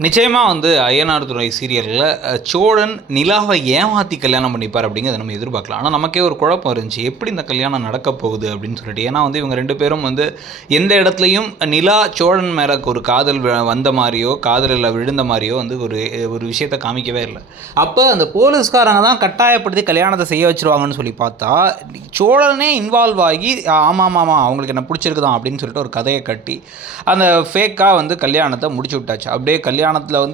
நிச்சயமாக ஐயனார் துணை சீரியலில் சோழன் நிலாவை ஏமாற்றி கல்யாணம் பண்ணிப்பார் அப்படிங்கிறத நம்ம எதிர்பார்க்கலாம். ஆனால் நமக்கே ஒரு குழப்பம் இருந்துச்சு, எப்படி இந்த கல்யாணம் நடக்க போகுது அப்படின்னு சொல்லிட்டு. ஏன்னா இவங்க ரெண்டு பேரும் எந்த இடத்துலையும் நிலா சோழன் மேலே ஒரு காதல் வந்த மாதிரியோ காதலில் விழுந்த மாதிரியோ ஒரு ஒரு விஷயத்தை காமிக்கவே இல்லை. அப்போ அந்த போலீஸ்காரங்க தான் கட்டாயப்படுத்தி கல்யாணத்தை செய்ய வச்சுருவாங்கன்னு சொல்லி பார்த்தா சோழனே இன்வால்வ் ஆகி ஆமாம் அவங்களுக்கு என்ன பிடிச்சிருக்குதான் அப்படின்னு சொல்லிட்டு ஒரு கதையை கட்டி அந்த ஃபேக்காக கல்யாணத்தை முடிச்சு விட்டாச்சு. அப்படியே கல்யாணத்தில்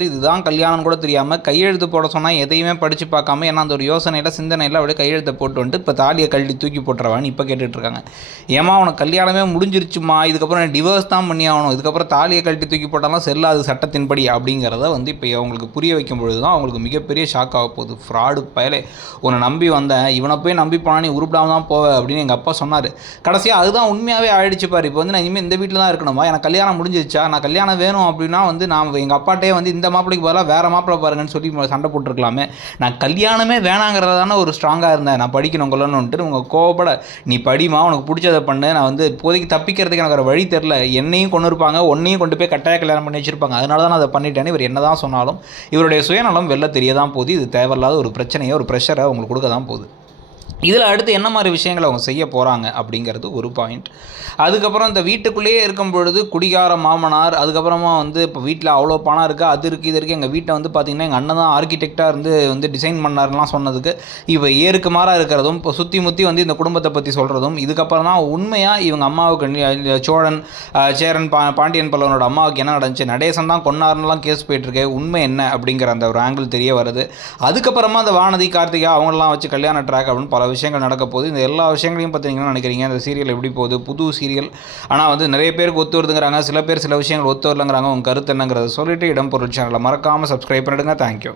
இதுதான் கல்யாணம் கூட தெரியாமல் கையெழுத்து போட சொன்னால் எதையுமே படித்து பார்க்காம, ஏன்னா அந்த ஒரு யோசனையில் சிந்தனையில் அப்படியே கையெழுத்தை போட்டு இப்போ தாலியை கழட்டி தூக்கி போட்டுறவான்னு இப்போ கேட்டுட்ருக்காங்க. ஏமா உனக்கு கல்யாணமே முடிஞ்சிருச்சுமா, இதுக்கப்புறம் டிவோர்ஸ் தான் பண்ணி ஆகணும், இதுக்கப்புறம் தாலியை கழட்டி தூக்கி போட்டாலும் செல்லாது சட்டத்தின்படி அப்படிங்கிறத இப்போ அவங்களுக்கு புரிய வைக்கும் பொழுது தான் அவங்களுக்கு மிகப்பெரிய ஷாக் ஆக போகுது. ஃப்ராடு பயலே, உன்னை நம்பி வந்தேன், இவனை போய் நம்பி போனால் நீ உருப்பிடாமல் தான் போவேன் அப்படின்னு எங்கள் அப்பா சொன்னார். கடைசியாக அதுதான் உண்மையாகவே ஆயிடுச்சு பாரு. இப்போ நான் இனிமேல் இந்த வீட்டில் தான் இருக்கணுமா, எனக்கு கல்யாணம் முடிஞ்சிருச்சா, நான் கல்யாணம் வேணும் அப்படின்னா நான் எங்கள் அப்பாட்டே இந்த மாப்பிளைக்கு பதிலாக வேறு மாப்பிள்ளை பாருங்கன்னு சொல்லி சண்டை போட்டுருக்கலாமே. நான் கல்யாணமே வேணாங்கிறதான ஒரு ஸ்ட்ராங்காக இருந்தேன், நான் படிக்கணும் கொள்ளணுன்ட்டு. உங்கள் கோவப்பட நீ படிமா, உனக்கு பிடிச்சதை பண்ணு, நான் இப்போதைக்கு தப்பிக்கிறதுக்கு எனக்கு ஒரு வழி தெரில, என்னையும் கொண்டு இருப்பாங்க, ஒன்னையும் கொண்டு போய் கட்டாய கல்யாணம் பண்ணி வச்சிருப்பாங்க, அதனால தான் நான் அதை பண்ணிட்டேன்னு இவர் என்ன தான் சொன்னாலும் இவருடைய சுயநலம் வெளில தெரிய தான் போகுது. இது தேவையில்லாத ஒரு பிரச்சனையை, ஒரு ப்ரெஷரை உங்களுக்கு கொடுக்க தான் போகுது. இதில் அடுத்து என்ன மாதிரி விஷயங்களை அவங்க செய்ய போகிறாங்க அப்படிங்கிறது ஒரு பாயிண்ட். அதுக்கப்புறம் இந்த வீட்டுக்குள்ளேயே இருக்கும் பொழுது குடிகார மாமனார், அதுக்கப்புறமா இப்போ வீட்டில் அவ்வளோ பணம் இருக்குது, அது இருக்குது இது இருக்குது. எங்கள் வீட்டை பார்த்திங்கன்னா எங்கள் அண்ணன் தான் ஆர்கிடெக்டாக இருந்து டிசைன் பண்ணாருலாம் சொன்னதுக்கு இப்போ ஏருக்கு மாறாக இருக்கிறதும், இப்போ சுற்றி முற்றி இந்த குடும்பத்தை பற்றி சொல்கிறதும், இதுக்கப்புறம் தான் உண்மையாக இவங்க அம்மாவுக்கு சோழன் சேரன் பாண்டியன் பல்லவனோட அம்மாவுக்கு என்ன நடந்துச்சு, நடேசன் தான் கொண்டாருன்னெலாம் கேஸ் போயிட்டுருக்கு, உண்மை என்ன அப்படிங்கிற அந்த ஒரு ஆங்கிள் தெரிய வருது. அதுக்கப்புறமா அந்த வானதி கார்த்திகா அவங்களெலாம் வச்சு கல்யாண ட்ராக் அப்படின்னு பல விஷயங்கள் நடக்க போகுது. இந்த எல்லா விஷயங்களையும் பார்த்தீங்கன்னா நினைக்கிறீங்க இந்த சீரியல் எப்படி போகுது, புது சீரியல், ஆனால் நிறைய பேருக்கு ஒத்து வருதுங்கிறாங்க, சில பேர் சில விஷயங்கள் ஒத்து வரலங்கிறாங்க. உங்கள் கருத்து என்னங்கிறத சொல்லிட்டு இடம் பொருள் சேனலை மறக்காமல் சப்ஸ்கிரைப் பண்ணிடுங்க. தேங்க்யூ.